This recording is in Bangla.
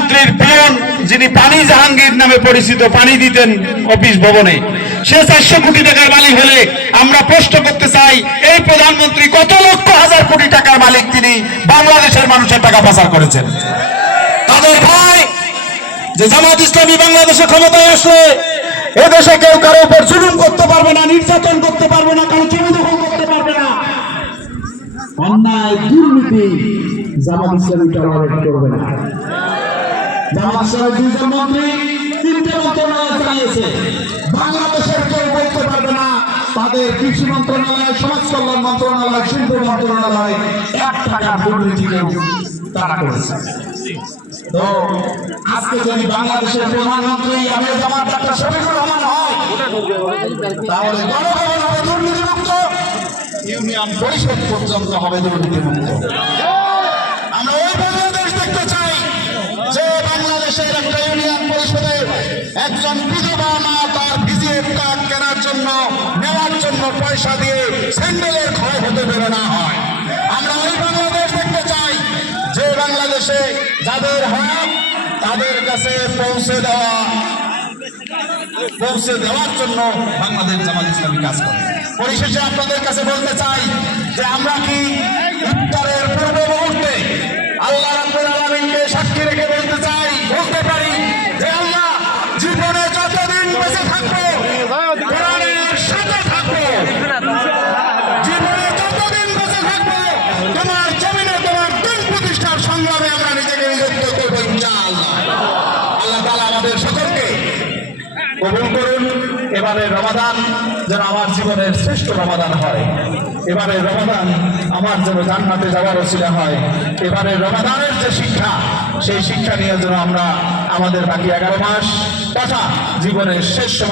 প্রধানমন্ত্রীর পিয়ন যিনি পানি জাহাঙ্গীর নামে পরিচিত, পানি দিতেন অফিস ভবনে, সে 400 কোটি টাকার মালিক হলে আমরা প্রশ্ন করতে চাই এই প্রধানমন্ত্রী কত লক্ষ হাজার কোটি টাকার মালিক তিনি বাংলাদেশের মানুষের টাকা পাচার করেছেন। তাদের ভয় যে জামাত ইসলামী বাংলাদেশে ক্ষমতায় আসলে এদেশে কেউ কারো উপর জুলুম করতে পারবে না, নির্যাতন করতে পারবে না, কারো জমি দখল করতে পারবে না, অন্যায় দুর্নীতি জামাত ইসলামী টলারেট করবে না। জামাত ইসলামের দুইজন মন্ত্রী 3টে মন্ত্রণালয় চালিয়েছে, বাংলাদেশের কেউ বলতে পারবে না তাদের কৃষি মন্ত্রণালয়, সমাজ কল্যাণ মন্ত্রণালয়, শিল্প মন্ত্রণালয় 1 টাকা দুর্নীতি তারা করেছে। তো আজকে যদি বাংলাদেশের প্রধানমন্ত্রী আমির জামাত ডাক্তার শফিকুর রহমান হয়, তাহলে গণভবন হবে দুর্নীতিমুক্ত, ইউনিয়ন পরিষদ পর্যন্ত হবে দুর্নীতিমুক্ত। আমরা ওই বাংলাদেশ দেখতে চাই যে বাংলাদেশের একটা ইউনিয়ন পরিষদে একজন বিধবা মা তার ভিজিএফ কার্ড কেনার জন্য নেওয়ার জন্য পয়সা দিয়ে স্যান্ডেলের ক্ষয় হতে বেরো না হয়। আমরা ওই বাংলাদেশ দেখতে চাই যে বাংলাদেশে যাদের হক তাদের কাছে পৌঁছে দেওয়ার জন্য বাংলাদেশ জামাত ইসলামী কাজ করে। পরিশেষে আপনাদের কাছে বলতে চাই যে আমরা কি ইফতারের পূর্ব মুহূর্তে আল্লাহ রাব্বুল আলামিনকে সাক্ষী রেখে বলতে পারি যে আল্লাহ, জীবনে যতদিন বেঁচে থাকবো কোরআনের সাথে থাকবো, জীবনে যতদিন বেঁচে থাকবো তোমার জমিনে তোমার দিন প্রতিষ্ঠার সংগ্রামে আমরা নিজেকে নিযুক্ত করবো ইনশাআল্লাহ। আল্লাহ তাআলা আমাদের সকলকে কবুল করুন। এবারে রমাদান যেন আমার জীবনের শ্রেষ্ঠ রমাদান হয়, এবারে রমাদান আমার যেন জান্নাতে যাওয়ার ওসিলা হয়। এবারে রমাদানের যে শিক্ষা, সেই শিক্ষা নিয়ে যেন আমরা আমাদের বাকি 11 মাস তথা জীবনের শেষ